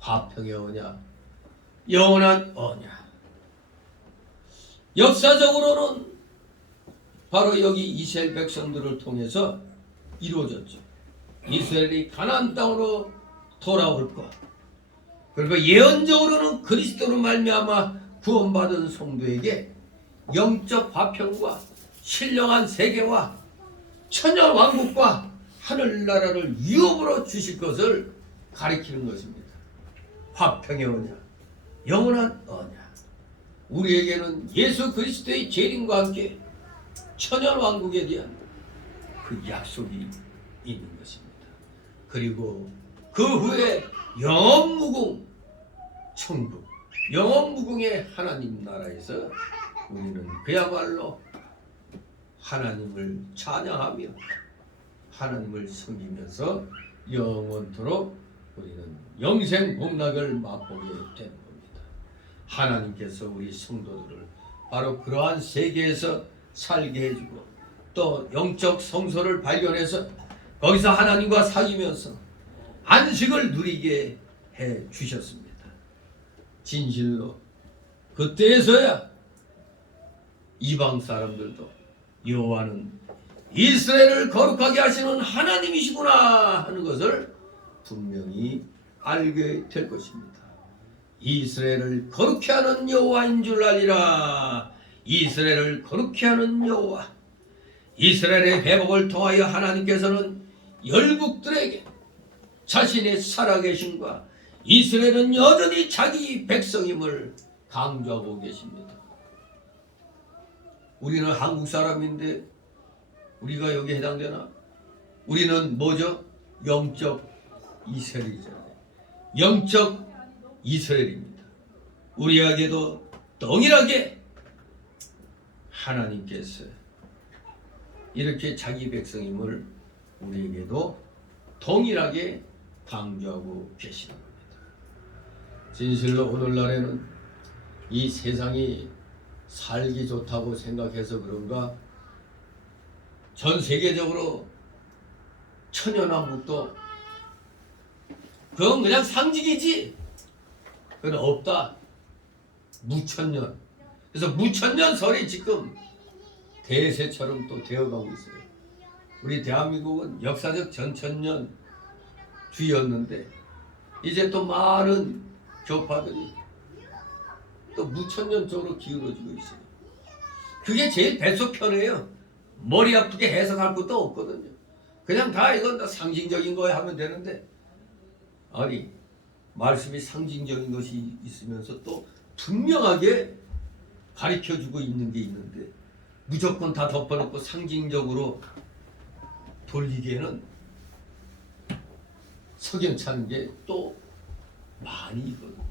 화평의 언약, 영원한 언약. 역사적으로는 바로 여기 이스라엘 백성들을 통해서 이루어졌죠. 이스라엘이 가나안 땅으로 돌아올 것. 그리고 예언적으로는 그리스도로 말미암아 구원받은 성도에게 영적 화평과 신령한 세계와 천년 왕국과 하늘나라를 유업으로 주실 것을 가리키는 것입니다. 화평의 언약, 영원한 언약. 우리에게는 예수 그리스도의 재림과 함께 천년 왕국에 대한 그 약속이 있는 것입니다. 그리고 그 후에 영원무궁 천국, 영원무궁의 하나님 나라에서 우리는 그야말로 하나님을 찬양하며 하나님을 섬기면서 영원토록 우리는 영생 복락을 맛보게 되는 겁니다. 하나님께서 우리 성도들을 바로 그러한 세계에서 살게 해주고 또 영적 성소를 발견해서 거기서 하나님과 사귀면서 안식을 누리게 해 주셨습니다. 진실로 그때에서야 이방 사람들도 여호와는 이스라엘을 거룩하게 하시는 하나님이시구나 하는 것을 분명히 알게 될 것입니다. 이스라엘을 거룩히 하는 여호와인 줄 알리라. 이스라엘을 거룩히 하는 여호와. 이스라엘의 회복을 통하여 하나님께서는 열국들에게 자신의 살아계심과 이스라엘은 여전히 자기 백성임을 강조하고 계십니다. 우리는 한국 사람인데 우리가 여기에 해당되나? 우리는 뭐죠? 영적 이스라엘이잖아요. 영적 이스라엘입니다. 우리에게도 동일하게 하나님께서 이렇게 자기 백성임을 우리에게도 동일하게 강조하고 계시는 겁니다. 진실로 오늘날에는 이 세상이 살기 좋다고 생각해서 그런가 전 세계적으로 천연왕국도 그건 그냥 상징이지 그건 없다. 무천년. 그래서 무천년설이 지금 대세처럼 또 되어가고 있어요. 우리 대한민국은 역사적 전천년주의였는데 이제 또 많은 교파들이 또 무천년 쪽으로 기울어지고 있어요. 그게 제일 뱃속 편해요. 머리 아프게 해석할 것도 없거든요. 그냥 다 이건 다 상징적인 거에 하면 되는데 아니 말씀이 상징적인 것이 있으면서 또 분명하게 가르쳐주고 있는 게 있는데 무조건 다 덮어놓고 상징적으로 돌리기에는 석연찮은 게 또 많이 있거든요.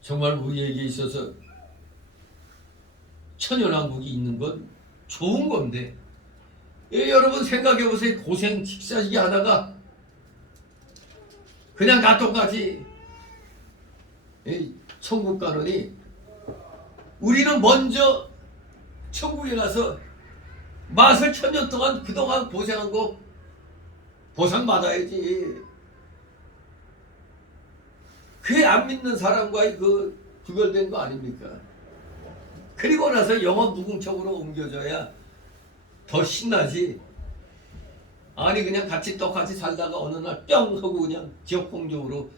정말 우리에게 있어서 천연왕국이 있는 건 좋은 건데 여러분 생각해보세요. 고생 직사시기 하다가 그냥 다 똑같이 천국 가느니 우리는 먼저 천국에 가서 맛을 천년 동안 그동안 고생한 거 보상받아야지. 그게 안 믿는 사람과의 그 구별된 거 아닙니까? 그리고 나서 영원 무궁척으로 옮겨져야 더 신나지. 아니 그냥 같이 똑같이 살다가 어느 날 뿅 하고 그냥 지역공적으로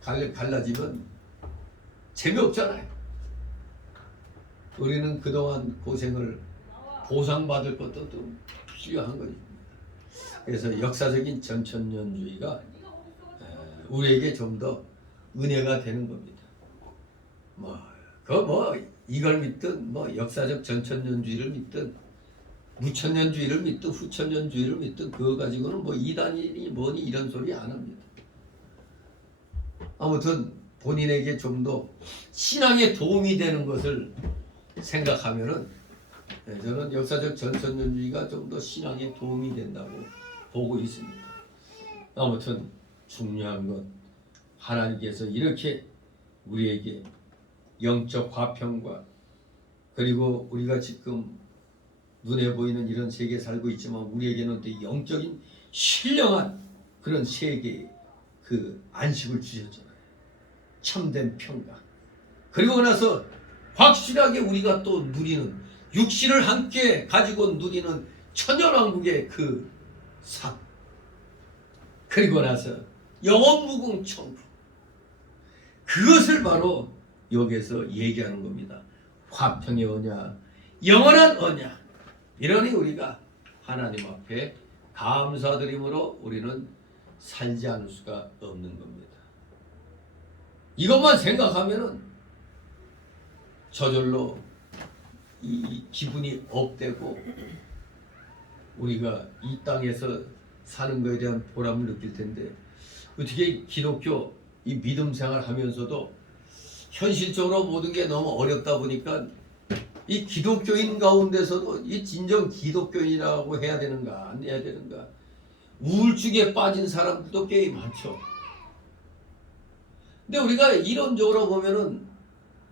갈라지면 재미없잖아요. 우리는 그동안 고생을 보상받을 것도 좀 필요한 것입니다. 그래서 역사적인 전천년주의가 우리에게 좀 더 은혜가 되는 겁니다. 이걸 믿든 역사적 전천년주의를 믿든 무천년주의를 믿든 후천년주의를 믿든 그거 가지고는 이단이니 뭐니 이런 소리 안 합니다. 아무튼 본인에게 좀 더 신앙에 도움이 되는 것을 생각하면은 저는 역사적 전천년주의가 좀 더 신앙에 도움이 된다고 보고 있습니다. 아무튼 중요한 건 하나님께서 이렇게 우리에게 영적 화평과 그리고 우리가 지금 눈에 보이는 이런 세계에 살고 있지만 우리에게는 또 영적인 신령한 그런 세계의 그 안식을 주셨잖아요. 참된 평강. 그리고 나서 확실하게 우리가 또 누리는 육신을 함께 가지고 누리는 천연왕국의 그 삶. 그리고 나서 영원무궁 천국. 그것을 바로 여기서 얘기하는 겁니다. 화평의 언약, 영원한 언약. 이러니 우리가 하나님 앞에 감사드림으로 우리는 살지 않을 수가 없는 겁니다. 이것만 생각하면은 저절로 이 기분이 업되고 우리가 이 땅에서 사는 것에 대한 보람을 느낄 텐데 어떻게 기독교 이 믿음 생활 하면서도 현실적으로 모든 게 너무 어렵다 보니까 이 기독교인 가운데서도 이 진정 기독교인이라고 해야 되는가 안 해야 되는가 우울증에 빠진 사람들도 꽤 많죠. 근데 우리가 이론적으로 보면은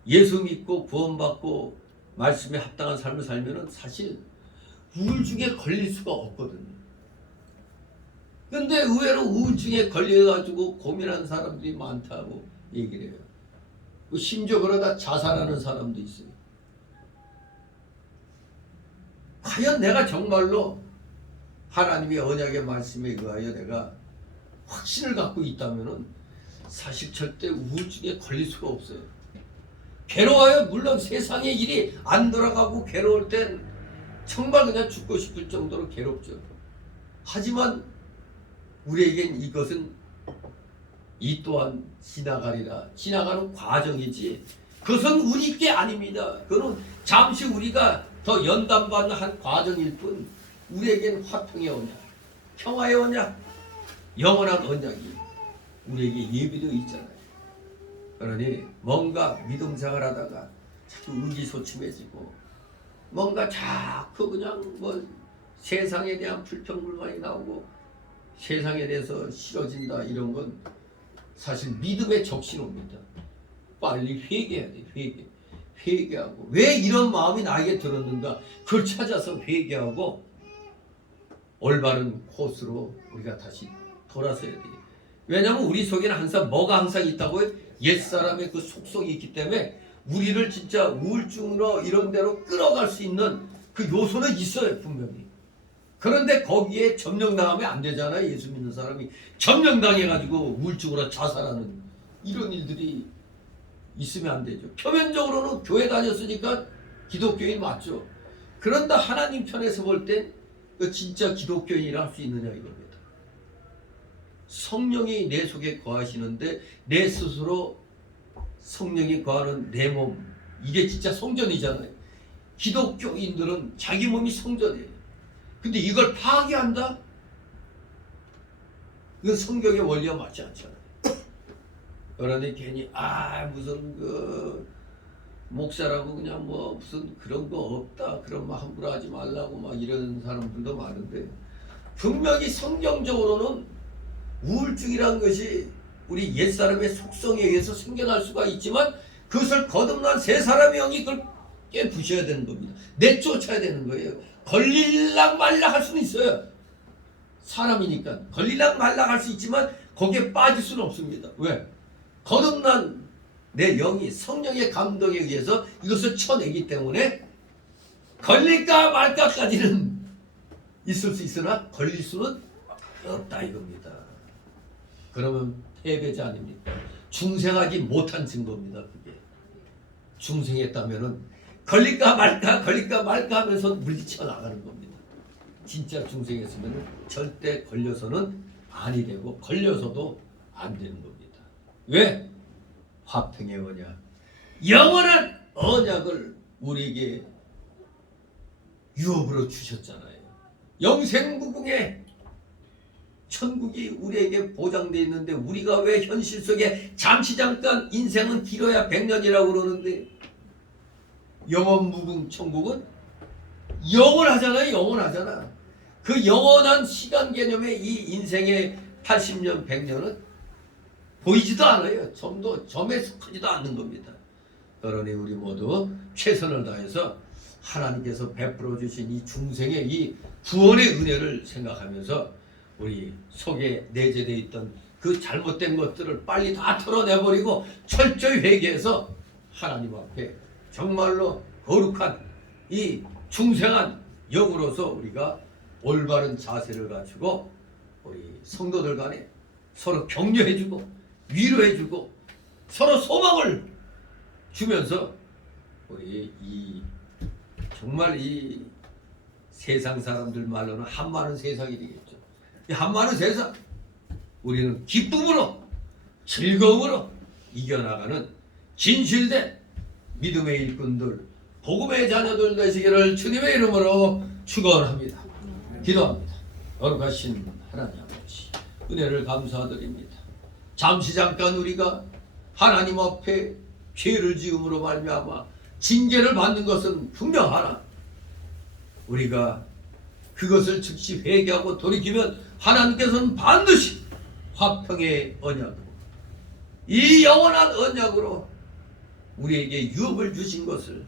예수 믿고 구원받고 말씀에 합당한 삶을 살면은 사실 우울증에 걸릴 수가 없거든요. 근데 의외로 우울증에 걸려가지고 고민하는 사람들이 많다고 얘기를 해요. 심지어 그러다 자살하는 사람도 있어요. 과연 내가 정말로 하나님의 언약의 말씀에 의하여 내가 확신을 갖고 있다면은 사실 절대 우울증에 걸릴 수가 없어요. 괴로워요. 물론 세상의 일이 안 돌아가고 괴로울 땐 정말 그냥 죽고 싶을 정도로 괴롭죠. 하지만 우리에겐 이것은 이 또한 지나가리라. 지나가는 과정이지 그것은 우리 게 아닙니다. 그건 잠시 우리가 더 연단받는 한 과정일 뿐 우리에겐 화평의 언약, 평화의 언약, 영원한 언약이 우리에게 예비되어 있잖아요. 그러니 뭔가 믿음 생활하다가 자꾸 의기소침해지고 뭔가 자꾸 그냥 뭐 세상에 대한 불평불만이 나오고 세상에 대해서 싫어진다 이런 건 사실 믿음의 적신호입니다. 빨리 회개해야 돼. 회개하고 왜 이런 마음이 나에게 들었는가 그걸 찾아서 회개하고 올바른 코스로 우리가 다시 돌아서야 돼. 왜냐하면 우리 속에는 항상 뭐가 항상 있다고요? 옛사람의 그 속성이 있기 때문에 우리를 진짜 우울증으로 이런 데로 끌어갈 수 있는 그 요소는 있어요. 분명히. 그런데 거기에 점령당하면 안 되잖아요. 예수 믿는 사람이 점령당해가지고 우울증으로 자살하는 이런 일들이 있으면 안 되죠. 표면적으로는 교회 다녔으니까 기독교인 맞죠. 그런데 하나님 편에서 볼 땐 그 진짜 기독교인이라 할 수 있느냐 이겁니다. 성령이 내 속에 거하시는데 내 스스로 성령이 거하는 내 몸 이게 진짜 성전이잖아요. 기독교인들은 자기 몸이 성전이에요. 근데 이걸 파괴한다? 이건 성경의 원리와 맞지 않잖아요. 그러니 괜히 무슨 그 목사라고 그냥 뭐 무슨 그런 거 없다 그런 말 함부로 하지 말라고 막 이런 사람들도 많은데 분명히 성경적으로는 우울증이라는 것이 우리 옛사람의 속성에 의해서 생겨날 수가 있지만 그것을 거듭난 새 사람의 영이 그걸 깨부셔야 되는 겁니다. 내쫓아야 되는 거예요. 걸릴락 말락 할 수는 있어요. 사람이니까 걸릴락 말락 할 수 있지만 거기에 빠질 수는 없습니다. 왜? 거듭난 내 영이 성령의 감동에 의해서 이것을 쳐내기 때문에 걸릴까 말까까지는 있을 수 있으나 걸릴 수는 없다 이겁니다. 그러면 패배자 아닙니까? 중생하지 못한 증거입니다. 그게 중생했다면은 걸릴까 말까 하면서 물리쳐 나가는 겁니다. 진짜 중생했으면 절대 걸려서는 아니 되고 걸려서도 안 되는 겁니다. 왜? 화평의 언약, 영원한 언약을 우리에게 유업으로 주셨잖아요. 영생무궁의 천국이 우리에게 보장되어 있는데 우리가 왜 현실 속에 잠시 잠깐 인생은 길어야 100년이라고 그러는데 영원무궁 천국은 영원하잖아요. 영원하잖아. 그 영원한 시간 개념의 이 인생의 80년, 100년은 보이지도 않아요. 점에 속하지도 않는 겁니다. 그러니 우리 모두 최선을 다해서 하나님께서 베풀어 주신 이 중생의 이 구원의 은혜를 생각하면서 우리 속에 내재되어 있던 그 잘못된 것들을 빨리 다 털어내버리고 철저히 회개해서 하나님 앞에 정말로 거룩한 이 중생한 영으로서 우리가 올바른 자세를 갖추고 우리 성도들 간에 서로 격려해주고 위로해주고 서로 소망을 주면서 우리 이 정말 이 세상 사람들 말로는 한마는 세상이 되겠죠. 이 한마는 세상 우리는 기쁨으로 즐거움으로 이겨나가는 진실된 믿음의 일꾼들 복음의 자녀들 되시기를 주님의 이름으로 축원합니다. 기도합니다. 거룩하신 하나님 아버지 은혜를 감사드립니다. 잠시 잠깐 우리가 하나님 앞에 죄를 지음으로 말미암아 징계를 받는 것은 분명하나 우리가 그것을 즉시 회개하고 돌이키면 하나님께서는 반드시 화평의 언약으로, 이 영원한 언약으로 우리에게 유업을 주신 것을,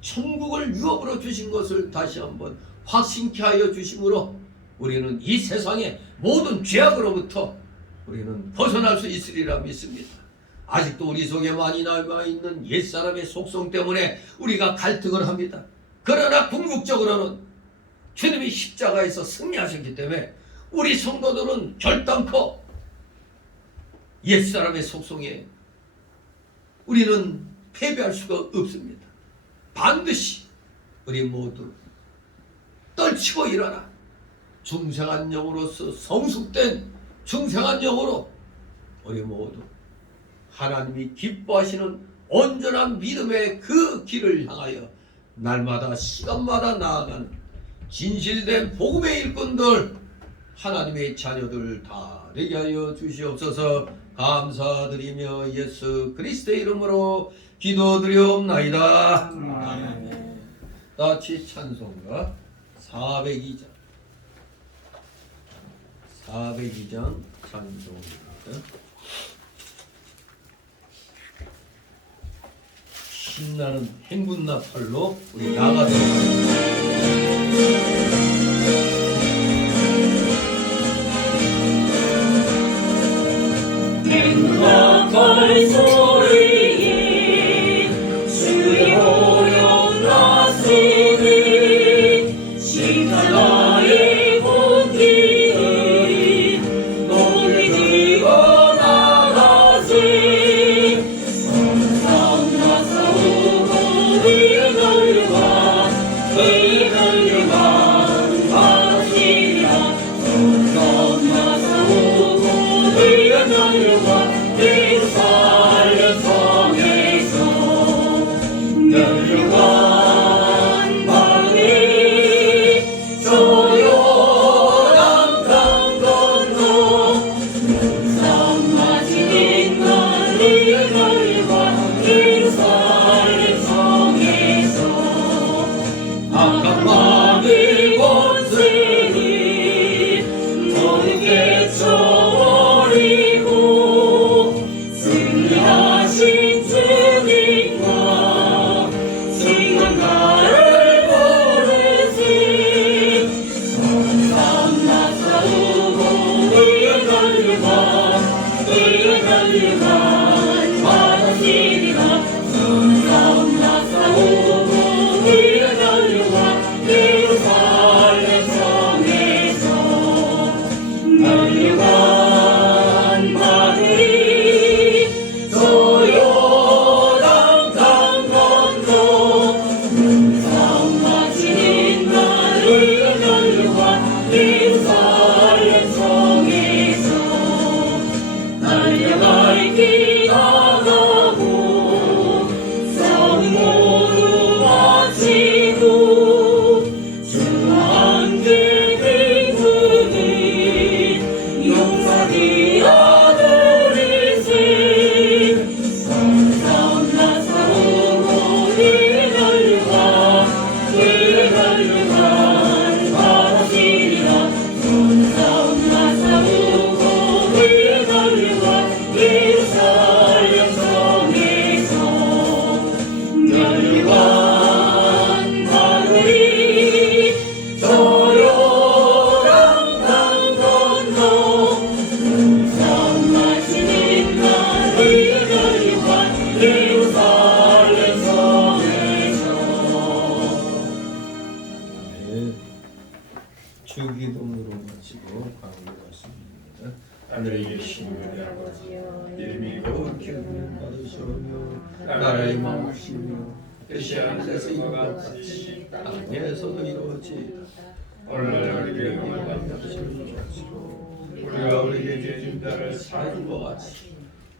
천국을 유업으로 주신 것을 다시 한번 확신케 하여 주심으로 우리는 이 세상의 모든 죄악으로부터 우리는 벗어날 수 있으리라 믿습니다. 아직도 우리 속에 많이 남아있는 옛사람의 속성 때문에 우리가 갈등을 합니다. 그러나 궁극적으로는 주님이 십자가에서 승리하셨기 때문에 우리 성도들은 결단코 옛사람의 속성에 우리는 패배할 수가 없습니다. 반드시 우리 모두 떨치고 일어나 중생한 영으로서 성숙된 중생한 영으로 우리 모두 하나님이 기뻐하시는 온전한 믿음의 그 길을 향하여 날마다 시간마다 나아가는 진실된 복음의 일꾼들, 하나님의 자녀들 다 되게 하여 주시옵소서. 감사드리며 예수 그리스도의 이름으로 기도드리옵나이다. 아멘. 다같이 찬송가 402장 찬송입니다. 신나는 행군나팔로 우리 나가도록 행군나팔 소리에 주의 오령 나시니 십자가의 공기를 높이 들고 나가시 성삼나 싸우고 위에 걸려가 위에 걸려가 마시리라 성삼나 싸우고 위에 걸려가 예루살렘 성에서 멸류관 마을이 저 요단 강 건너 눈상 맞은 날 위에 멸류관 예루살렘 성에서 악한 마귀 권세를 모두 깨쳐버리고 승리하신 주님과 승한가를 부르시 성삼나 싸우고 위에 걸려가 받으시리라 성삼나 싸우고 위에 걸려가 예루살렘 성에서 멸류관 마을이 저 요단 강 건너 눈상 맞은 날 위에 멸류관 예루살렘 성에서 달려갈 길 나가고 싸움 모두 마치고 주와 함께 기쁨을 용사기 아들이시 성삼나 싸우고 위에 걸려가 받으시리라 성삼나 싸우고 위에 걸려가 예루살렘 성에서 멸류관 마을이 저 요단 강 건너 눈상 맞은 날 위에 멸류관 예루살렘 성에서 네. 주기도문으로 마치고 광고했습니다. 하늘에 계신 우리 아버지여, 이름이 거룩히 받으시오며 나라의 마음이시며 뜻이 하늘에서 이루어 같이 땅에서도 이루어지이다. 오늘날 우리에게 용을 주시옵시고 우리가 우리에게 죄진 자를 사하는 것 같이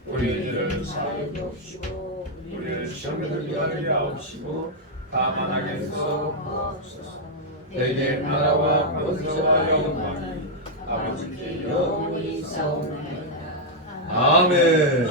우리의 죄를 사하여 주옵시고 우리를 시험에 들게 하지 마옵시고 다만 악에서 없소서. 대개 나라와 권세와 영광이 아버지께 영원히 있사옵나이다. 아멘.